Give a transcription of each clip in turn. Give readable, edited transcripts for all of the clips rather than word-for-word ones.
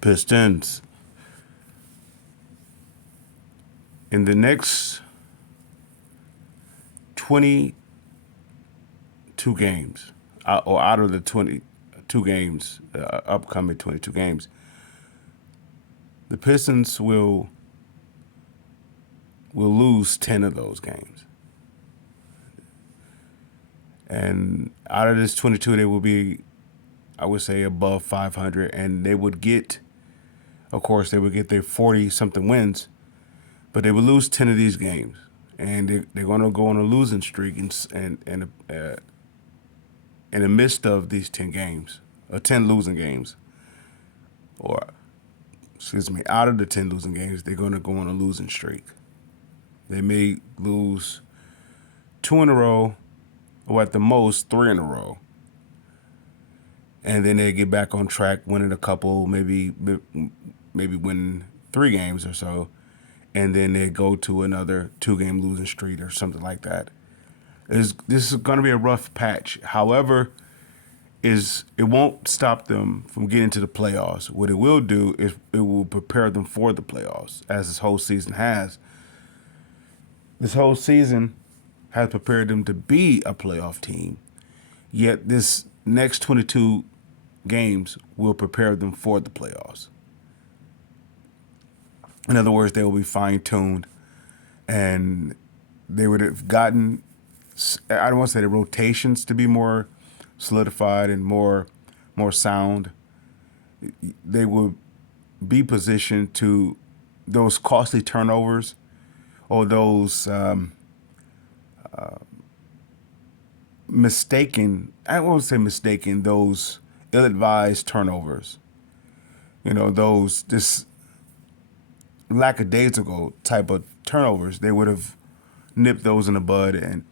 Pistons in the next 22 games, or out of the 22 games, upcoming 22 games, the Pistons will lose 10 of those games. And out of this 22, they will be, I would say, above 500, and they would get, of course, they would get their 40 something wins, but they would lose 10 of these games, and they're going to go on a losing streak in the midst of these 10 games, or 10 losing games, or excuse me, out of the 10 losing games, they're going to go on a losing streak. They may lose 2 in a row, or at the most 3 in a row, and then they get back on track, winning a couple, maybe win 3 games or so, and then they go to another 2-game losing streak or something like that. This is going to be a rough patch. However, it won't stop them from getting to the playoffs. What it will do is it will prepare them for the playoffs, as this whole season has. This whole season has prepared them to be a playoff team, yet this next 22 games will prepare them for the playoffs. In other words, they will be fine-tuned, and they would have gotten, I don't want to say the rotations to be more solidified and more sound. They will be positioned to those costly turnovers, or those I won't say mistaken, those ill-advised turnovers. Those just lackadaisical type of turnovers. They would have nipped those in the bud, and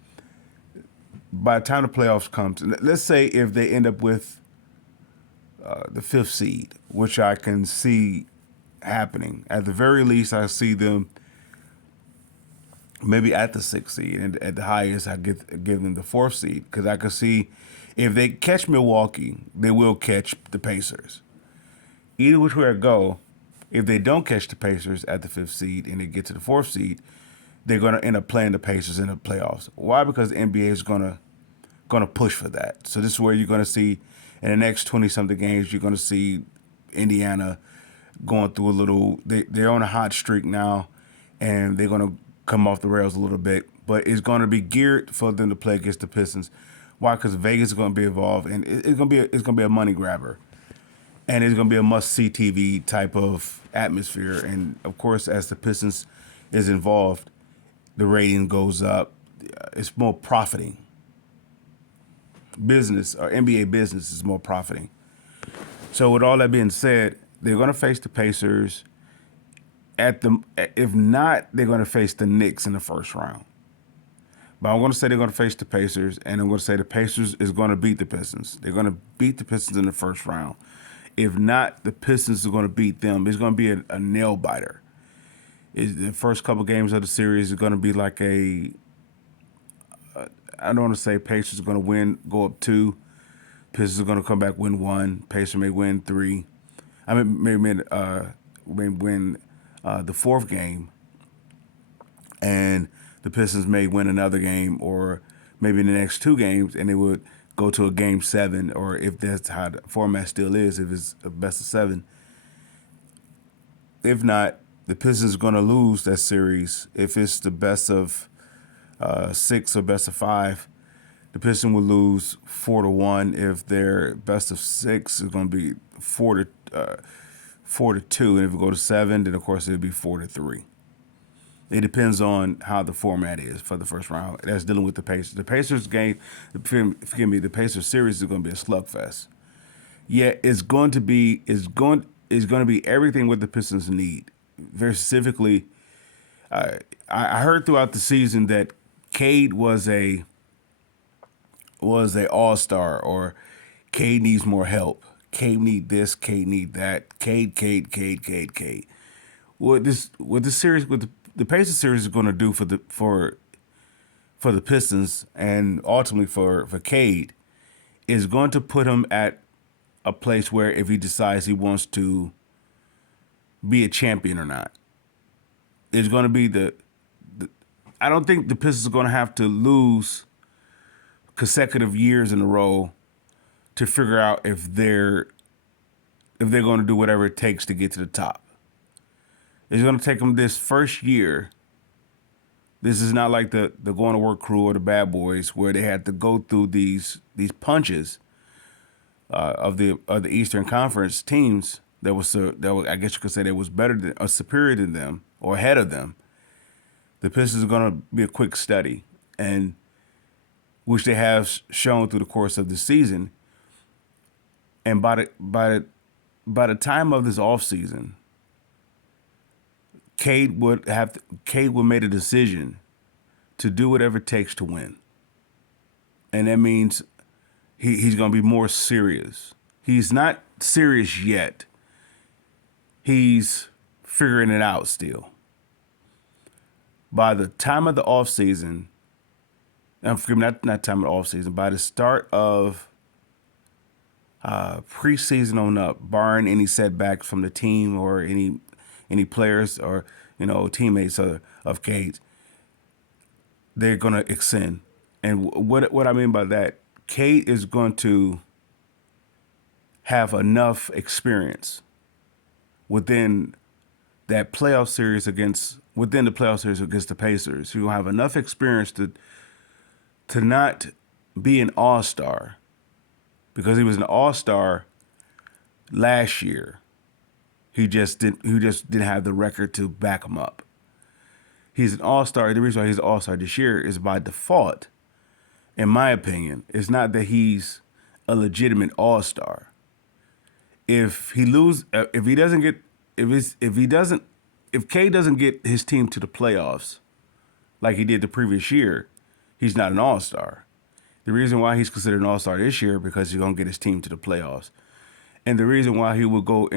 by the time the playoffs comes, let's say if they end up with the 5th seed, which I can see happening. At the very least, I see them maybe at the 6th seed, and at the highest, I give them the 4th seed, because I could see if they catch Milwaukee, they will catch the Pacers. Either which way it go, if they don't catch the Pacers at the 5th seed and they get to the 4th seed, they're going to end up playing the Pacers in the playoffs. Why? Because the NBA is going to push for that. So this is where you're going to see in the next 20-something games, you're going to see Indiana going through a little. They're on a hot streak now, and they're going to come off the rails a little bit. But it's going to be geared for them to play against the Pistons. Why? Because Vegas is going to be involved, and it's going to be a money grabber, and it's going to be a must-see TV type of atmosphere. And of course, as the Pistons is involved, the rating goes up. It's more profiting. Business, or NBA business, is more profiting. So with all that being said, they're going to face the Pacers. If not, they're going to face the Knicks in the first round. But I'm going to say they're going to face the Pacers, and I'm going to say the Pacers is going to beat the Pistons. They're going to beat the Pistons in the first round. If not, the Pistons are going to beat them. It's going to be a nail biter. The first couple games of the series is going to be like I don't want to say Pacers are going to win, go up 2. Pistons are going to come back, win 1. Pacers may win 3. I mean, may win the 4th game, and the Pistons may win another game, or maybe in the next 2 games, and they would go to a game 7, or if that's how the format still is, if it's a best of 7. If not, the Pistons are going to lose that series. If it's the best of 6 or best of 5, the Pistons will lose 4-1. If their best of 6 is going to be 4-2, and if it go to 7, then of course it'll be 4-3. It depends on how the format is for the first round. That's dealing with the Pacers. The Pacers game, the Pacers series is going to be a slugfest. Yeah, it's going to be everything what the Pistons need. Very specifically, I heard throughout the season that Cade was a all-star, or Cade needs more help. Cade need this, Cade need that. Cade. What the Pacers series is going to do for the Pistons, and ultimately for Cade, is going to put him at a place where if he decides he wants to be a champion or not. It's going to be the I don't think the Pistons are going to have to lose consecutive years in a row to figure out if they're going to do whatever it takes to get to the top. It's going to take them this first year. This is not like the Going to Work crew or the Bad Boys where they had to go through these punches of the Eastern Conference teams that was I guess you could say that was better than or superior than them or ahead of them. The Pistons are going to be a quick study, and which they have shown through the course of the season. And by the time of this offseason, Cade would make a decision to do whatever it takes to win, and that means he's going to be more serious. He's not serious yet. He's figuring it out still. By the time of the offseason, not time of the offseason, by the start of preseason on up, barring any setbacks from the team or any players or teammates of Cade's, they're going to extend. And what I mean by that, Cade is going to have enough experience within the playoff series against the Pacers. He will have enough experience to not be an all-star, because he was an all-star last year. He just didn't have the record to back him up. He's an all-star. The reason why he's an all-star this year is by default, in my opinion. It's not that he's a legitimate all-star. If Cade doesn't get his team to the playoffs like he did the previous year, he's not an all-star. The reason why he's considered an all-star this year because he's gonna get his team to the playoffs, and the reason why he will go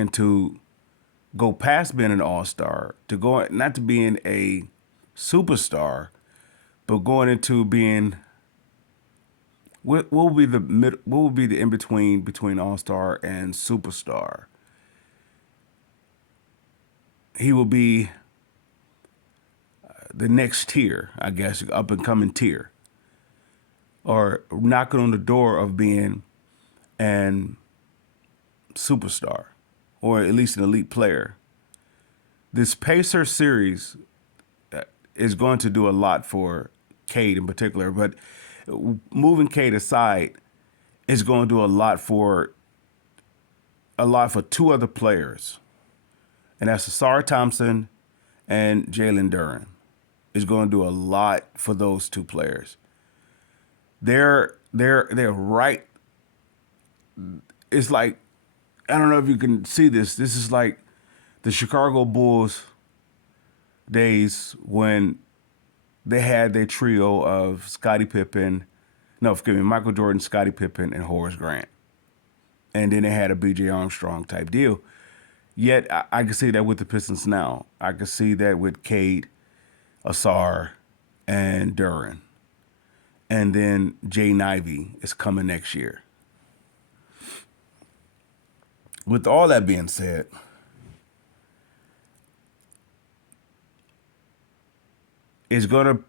past being an all-star to go not to being a superstar, but going into being what will be the in between all-star and superstar. He will be the next tier, I guess, up and coming tier, or knocking on the door of being an superstar, or at least an elite player. This Pacer series is going to do a lot for Cade in particular, but moving Cade aside is going to do a lot for two other players, and that's Asar Thompson and Jalen Duren. Is going to do a lot for those two players. They're right. It's like, I don't know if you can see this. This is like the Chicago Bulls days when they had their trio of Michael Jordan, Scottie Pippen, and Horace Grant. And then they had a B.J. Armstrong type deal. Yet I can see that with the Pistons now. I can see that with Cade, Asar, and Duren. And then Jaden Ivey is coming next year. With all that being said, it's going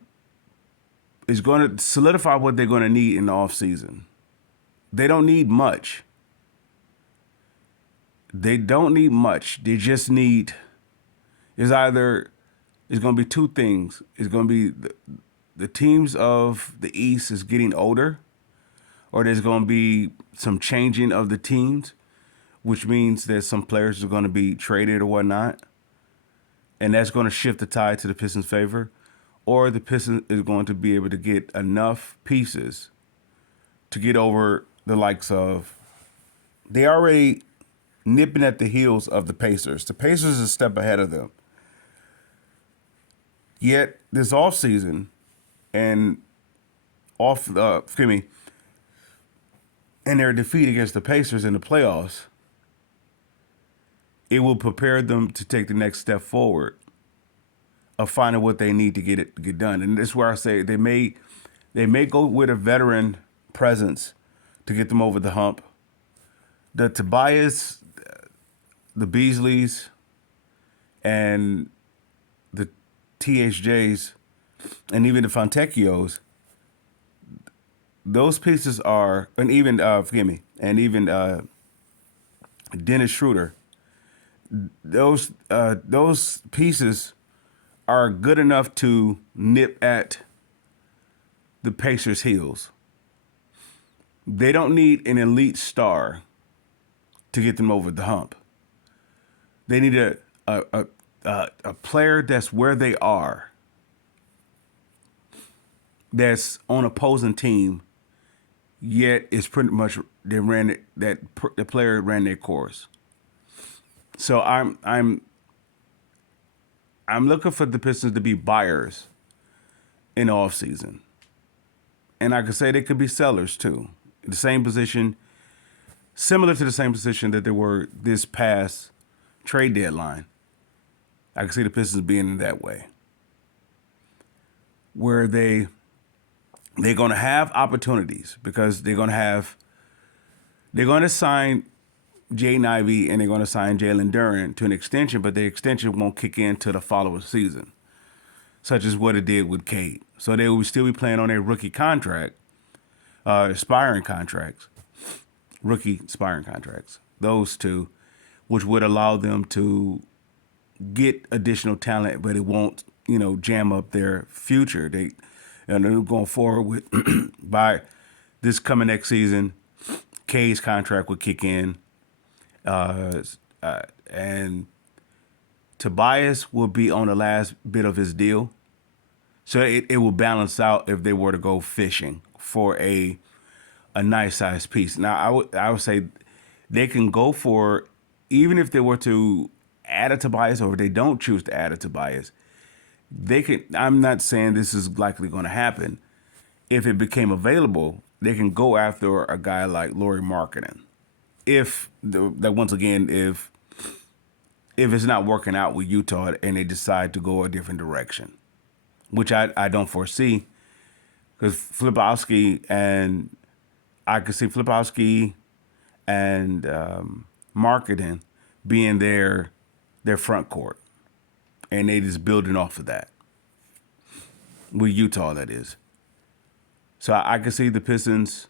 to solidify what they're going to need in the offseason. They don't need much. They just need, it's going to be two things. It's going to be the teams of the East is getting older, or there's going to be some changing of the teams, which means that some players are going to be traded or whatnot, and that's going to shift the tide to the Pistons' favor, or the Pistons is going to be able to get enough pieces to get over the likes of, they already nipping at the heels of the Pacers. The Pacers is a step ahead of them. Yet this offseason and their defeat against the Pacers in the playoffs, it will prepare them to take the next step forward of finding what they need to get done. And this is where I say they may go with a veteran presence to get them over the hump. The Tobias, the Beasleys, and the THJs, and even the Fontecchios, those pieces are, and even forgive me, and even Dennis Schroeder, those pieces are good enough to nip at the Pacers' heels. They don't need an elite star to get them over the hump. They need a player that's where they are, that's on opposing team, yet it's pretty much the player ran their course. So I'm looking for the Pistons to be buyers in the offseason. And I could say they could be sellers too. The same position, similar to the same position that they were this past trade deadline. I could see the Pistons being in that way, where they're going to have opportunities because they're going to sign Jaden Ivey and they're going to sign Jalen Duren to an extension, but the extension won't kick in to the following season, such as what it did with Cade. So they will still be playing on their rookie contract, expiring contracts, rookie expiring contracts, those two, which would allow them to get additional talent, but it won't, jam up their future. They're going forward with by this coming next season, Cade's contract would kick in, and Tobias will be on the last bit of his deal. So it will balance out if they were to go fishing for a nice size piece. Now I would say they can go for, even if they were to add a Tobias, or if they don't choose to add a Tobias, they can. I'm not saying this is likely going to happen. If it became available, they can go after a guy like Lauri Markkanen. If it's not working out with Utah and they decide to go a different direction, which I don't foresee, because Flipowski and I could see Flipowski and Markkanen being their front court, and they just building off of that with Utah, that is. So I could see the Pistons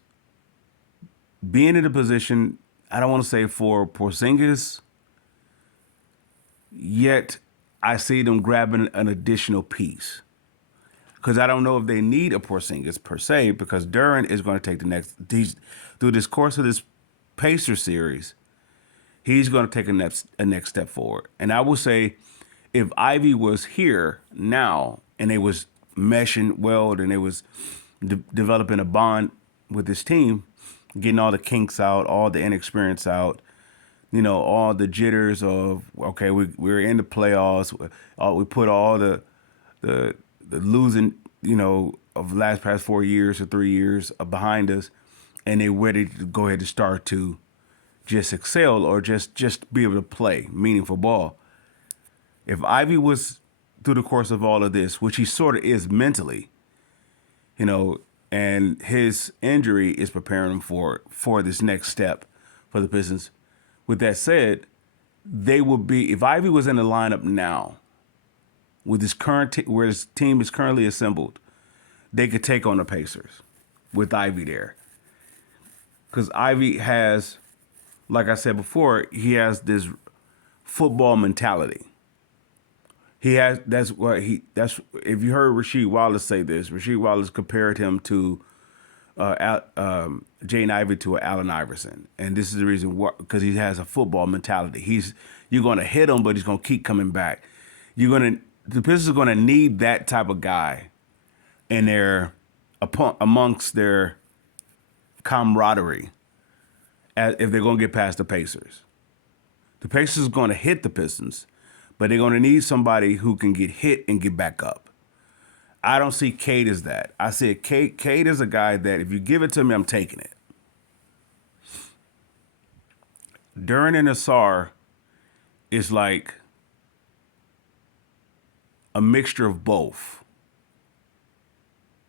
being in a position, I don't want to say for Porzingis, yet I see them grabbing an additional piece. Because I don't know if they need a Porzingis per se, because Duren is going to take through this course of this Pacer series, he's going to take a next step forward. And I will say, if Ivy was here now and they was meshing well and they was developing a bond with this team, getting all the kinks out, all the inexperience out, all the jitters of, okay, we're in the playoffs. We put all the losing, of the last past 4 years or 3 years behind us, and they're ready to go ahead and start to just excel or just be able to play meaningful ball. If Ivy was through the course of all of this, which he sort of is mentally, and his injury is preparing him for this next step for the Pistons. With that said, they would be, if Ivy was in the lineup now, with this where his team is currently assembled, they could take on the Pacers with Ivy there. Because Ivy has, like I said before, he has this football mentality. If you heard Rasheed Wallace say this, Rasheed Wallace compared him to Jaden Ivey to Allen Iverson. And this is the reason why, because he has a football mentality. You're going to hit him, but he's going to keep coming back. The Pistons are going to need that type of guy in amongst their camaraderie if they're going to get past the Pacers. The Pacers are going to hit the Pistons, but they're going to need somebody who can get hit and get back up. I don't see Cade as that. I see Cade is a guy that if you give it to me, I'm taking it. Duren and Ausar is like a mixture of both.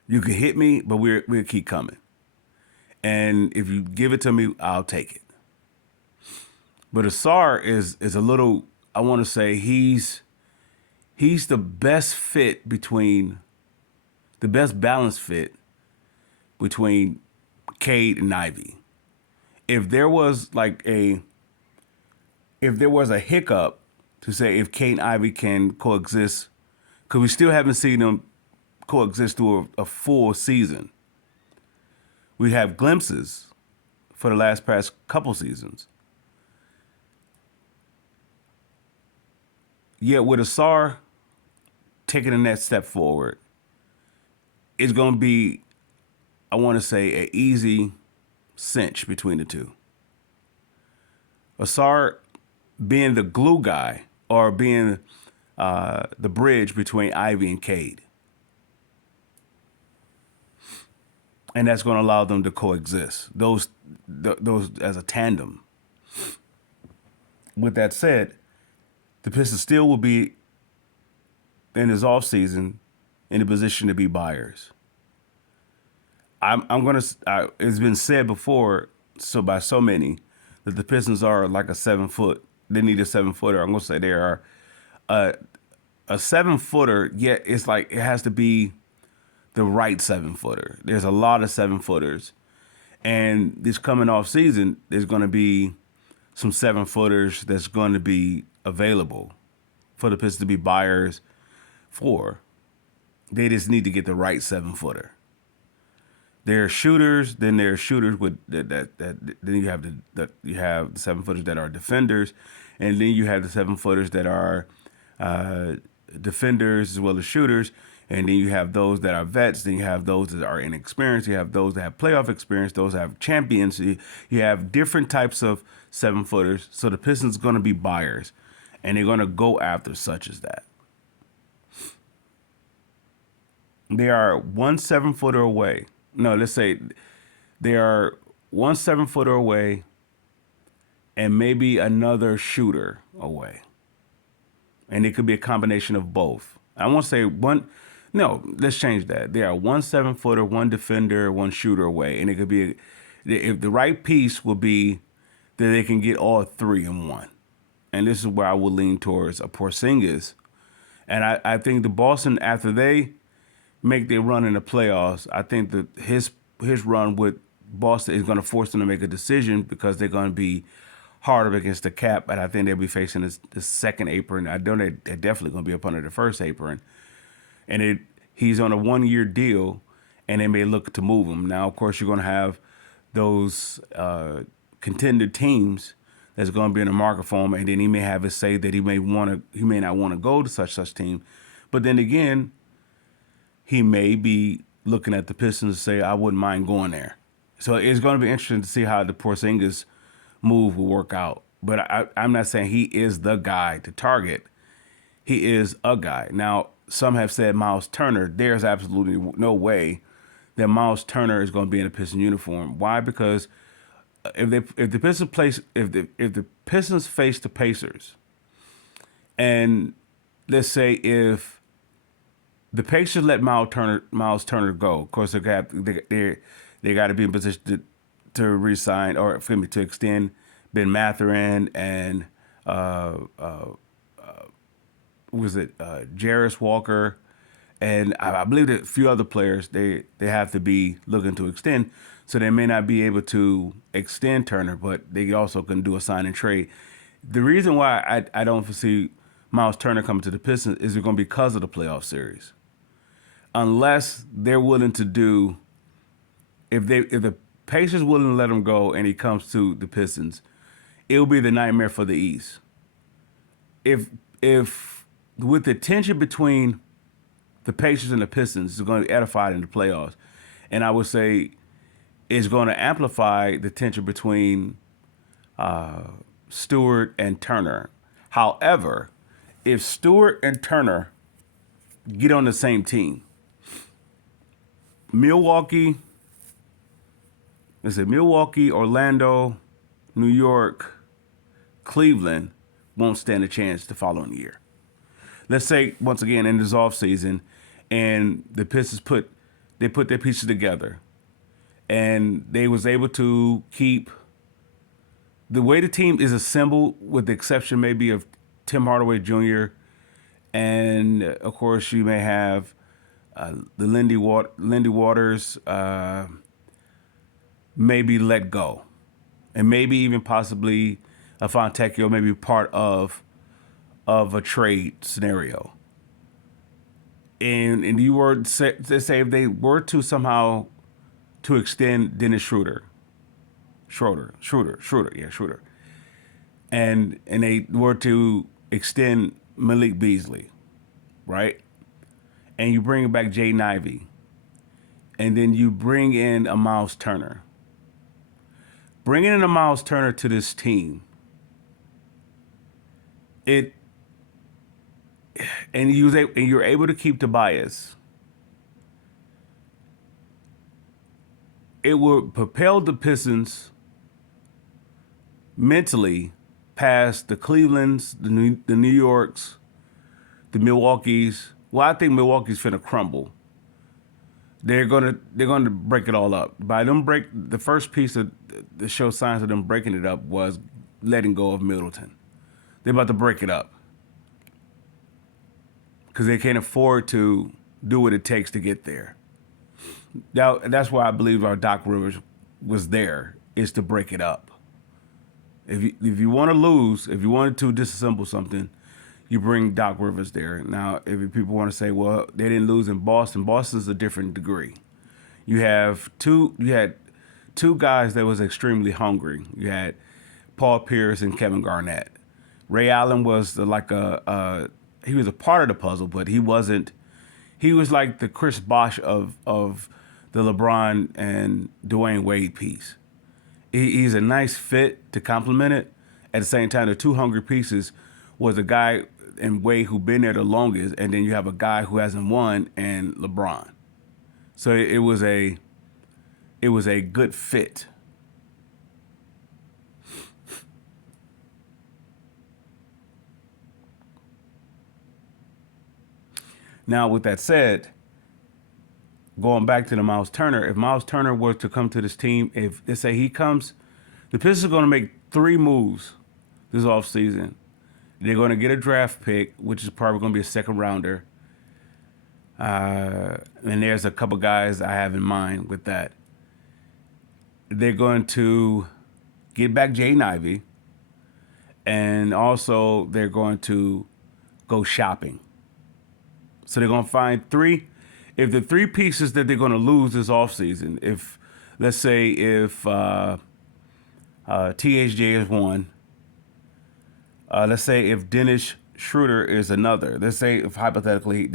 You can hit me, but we'll keep coming. And if you give it to me, I'll take it. But Ausar is a little, I want to say he's He's the best fit between the best balance fit between Cade and Ivy. If there was like a if there was a hiccup to say if Cade and Ivy can coexist, because we still haven't seen them coexist through a full season. We have glimpses for the last past couple seasons. Yet with Asar taking the next step forward, it's going to be, I want to say, an easy cinch between the two. Asar being the glue guy or being the bridge between Ivy and Cade. And that's going to allow them to coexist. Those as a tandem. With that said, the Pistons still will be in this offseason in a position to be buyers. I'm gonna. It's been said before, so by so many, that the Pistons are like a 7 foot. They need a 7-footer. I'm gonna say they are a 7-footer. Yet it's like it has to be the right 7-footer. There's a lot of 7-footers, and this coming off season, there's gonna be some 7-footers that's going to be available for the Pistons to be buyers for. They just need to get the right 7-footer. There are shooters, then there are shooters with that then you have you have the 7-footers that are defenders, and then you have the 7-footers that are defenders as well as shooters, and then you have those that are vets, then you have those that are inexperienced, you have those that have playoff experience, those that have champions. You have different types of 7-footers. So the Pistons are going to be buyers, and they're going to go after such as that. They are one 7-footer away. No, let's say they are one 7-footer away and maybe another shooter away. And it could be a combination of both. I won't say one. No, let's change that. They are one 7-footer, one defender, one shooter away. And it could be, if the right piece will be that they can get all three in one. And this is where I will lean towards a Porzingis. And I think the Boston, after they make their run in the playoffs, I think that his run with Boston is going to force them to make a decision because they're going to be hard up against the cap, and I think they'll be facing the second apron. I know they're definitely going to be up under the first apron. And he's on a 1-year deal, and they may look to move him. Now, of course, you're going to have those contender teams that's going to be in the market for him, and then he may have it say that he may not want to go to such team. But then again, he may be looking at the Pistons and say, I wouldn't mind going there. So it's going to be interesting to see how the Porzingis move will work out. But I'm not saying he is the guy to target. He is a guy. Now, some have said Miles Turner. There's absolutely no way that Miles Turner is going to be in a Pistons uniform. Why? Because if the Pistons face the Pacers, and let's say if the Pacers let Miles Turner go, of course they got to be in position to re-sign or for me to extend Ben Mathurin and Jarris Walker, and I believe that a few other players they have to be looking to extend. So they may not be able to extend Turner, but they also can do a sign and trade. The reason why I don't foresee Miles Turner coming to the Pistons is going to be because of the playoff series. Unless they're willing to do, if the Pacers willing to let him go and he comes to the Pistons, it'll be the nightmare for the East. If with the tension between the Pacers and the Pistons is going to be edified in the playoffs, and I would say it's going to amplify the tension between Stewart and Turner. However, if Stewart and Turner get on the same team, Milwaukee, Orlando, New York, Cleveland won't stand a chance the following year. Let's say, once again, in this offseason, and the Pistons put their pieces together, and they was able to keep the way the team is assembled, with the exception maybe of Tim Hardaway Jr. And of course, you may have the Lindy Waters maybe let go, and maybe even possibly a Fontecchio may be part of a trade scenario. And you were to say if they were to somehow to extend Dennis Schroeder, and they were to extend Malik Beasley, right? And you bring back Jaden Ivey, and then you bring in a Miles Turner. Bringing in a Miles Turner to this team, it and you're able to keep Tobias. It will propel the Pistons mentally past the Clevelands, the New Yorks, the Milwaukees. Well, I think Milwaukee's finna crumble. They're gonna break it all up. By them break the first piece of the show signs of them breaking it up was letting go of Middleton. They're about to break it up because they can't afford to do what it takes to get there. Now, that's why I believe our Doc Rivers was there, is to break it up. If you want to lose, if you wanted to disassemble something, you bring Doc Rivers there. Now, if people want to say, well, they didn't lose in Boston. Boston's a different degree. You had two guys that was extremely hungry. You had Paul Pierce and Kevin Garnett. Ray Allen was he was a part of the puzzle, but he wasn't. He was like the Chris Bosh of the LeBron and Dwayne Wade piece. He's a nice fit to complement it. At the same time, the two hungry pieces was a guy in Wade who been there the longest, and then you have a guy who hasn't won and LeBron. So it was a good fit. Now, with that said, going back to the Miles Turner, if Miles Turner were to come to this team, if let's say he comes, the Pistons are going to make 3 moves this offseason. They're going to get a draft pick, which is probably going to be a second rounder. And there's a couple guys I have in mind with that. They're going to get back Jaden Ivey. And also they're going to go shopping. So they're going to find 3. If the 3 pieces that they're going to lose this offseason, if, let's say, if THJ is 1, let's say if Dennis Schroeder is another, let's say if hypothetically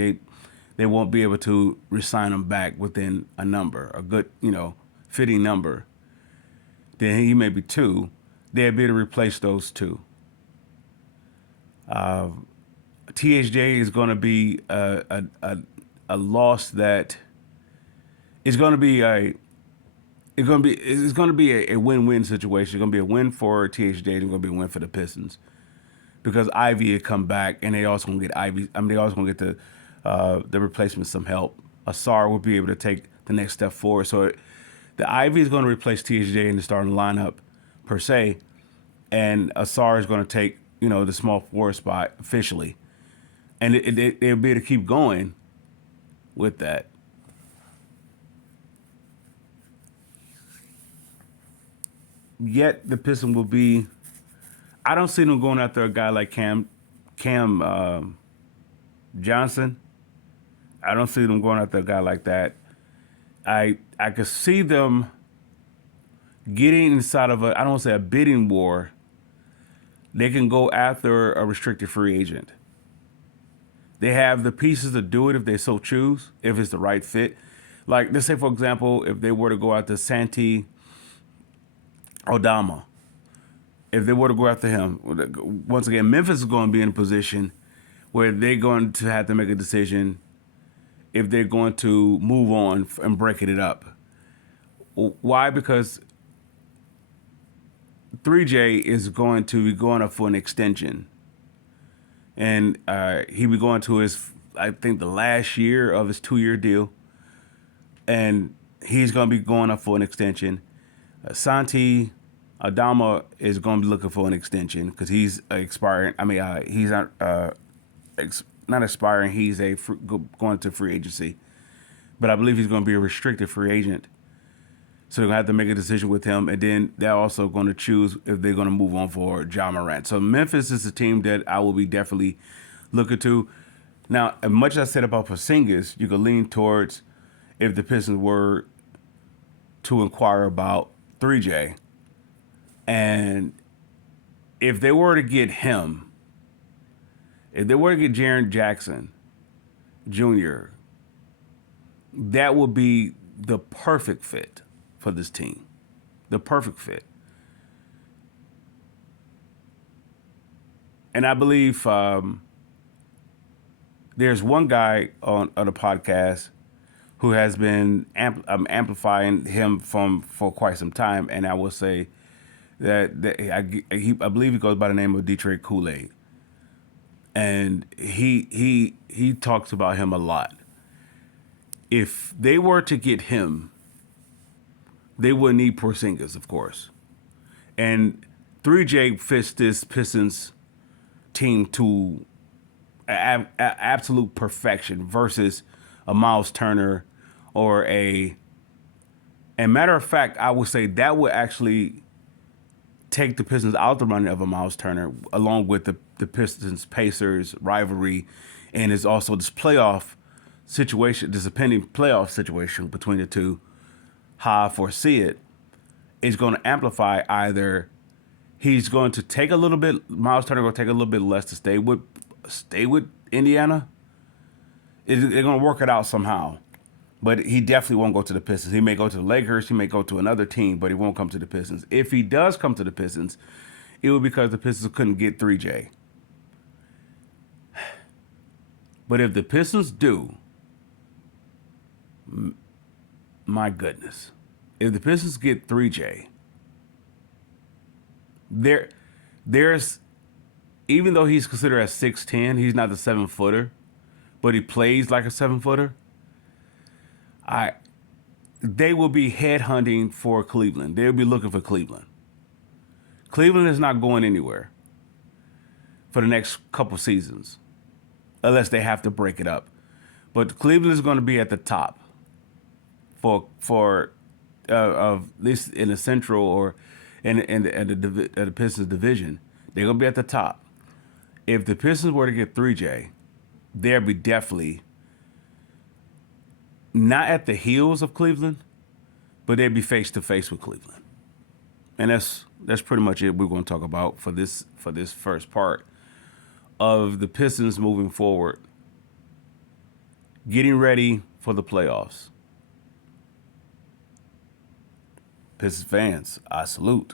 they won't be able to re-sign him back within a number, a good, fitting number, then he may be 2. They'll be able to replace those 2. THJ is going to be a loss that is going to be a win-win situation. It's going to be a win for THJ. It's going to be a win for the Pistons because Ivy had come back, and they also going to get Ivy. They also going to get the replacement some help. Asar will be able to take the next step forward. So the Ivy is going to replace THJ in the starting lineup per se, and Asar is going to take the small forward spot officially, and they'll be able to keep going with that. Yet the Pistons will be. I don't see them going after a guy like Cam Johnson. I don't see them going after a guy like that. I could see them getting inside of I don't want to say a bidding war. They can go after a restricted free agent. They have the pieces to do it if they so choose, if it's the right fit. Like, let's say, for example, if they were to go after Santi Aldama, if they were to go after him, once again, Memphis is going to be in a position where they're going to have to make a decision if they're going to move on and breaking it up. Why? Because 3J is going to be going up for an extension. And he'll be going to I think, the last year of his 2-year deal. And he's going to be going up for an extension. Santi Adama is going to be looking for an extension because he's expiring. I mean, he's not not expiring. He's going to free agency, but I believe he's going to be a restricted free agent. So they're going to have to make a decision with him, and then they're also going to choose if they're going to move on for Ja Morant. So Memphis is a team that I will be definitely looking to. Now, as much as I said about Porzingis, you could lean towards if the Pistons were to inquire about 3J, and if they were to get him, if they were to get Jaren Jackson Jr., that would be the perfect fit for this team. The perfect fit. And I believe there's one guy on the podcast who has been amplifying him for quite some time, and I will say I believe he goes by the name of Detroit Kool-Aid, and he talks about him a lot. If they were to get him, they would need Porzingis, of course, and 3J fits this Pistons team to absolute perfection versus a Miles Turner or and matter of fact, I would say that would actually take the Pistons out the running of a Miles Turner, along with the Pistons Pacers rivalry, and it's also this playoff situation, this impending playoff situation between the two. How I foresee it is going to amplify either he's going to take a little bit, Miles Turner will take a little bit less to stay with Indiana. They're going to work it out somehow. But he definitely won't go to the Pistons. He may go to the Lakers. He may go to another team, but he won't come to the Pistons. If he does come to the Pistons, it will be because the Pistons couldn't get 3J. But if the Pistons do, my goodness, if the Pistons get 3J, there's even though he's considered a 6'10", he's not the 7-footer, but he plays like a 7-footer. They will be headhunting for Cleveland. They'll be looking for Cleveland. Cleveland is not going anywhere for the next couple seasons, unless they have to break it up. But Cleveland is going to be at the top for of this in the Central or in the Pistons division. They're going to be at the top. If the Pistons were to get 3J, they'll be definitely not at the heels of Cleveland, but they'd be face to face with Cleveland. And that's pretty much it we're going to talk about for this first part of the Pistons moving forward, getting ready for the playoffs. Pistons fans, I salute.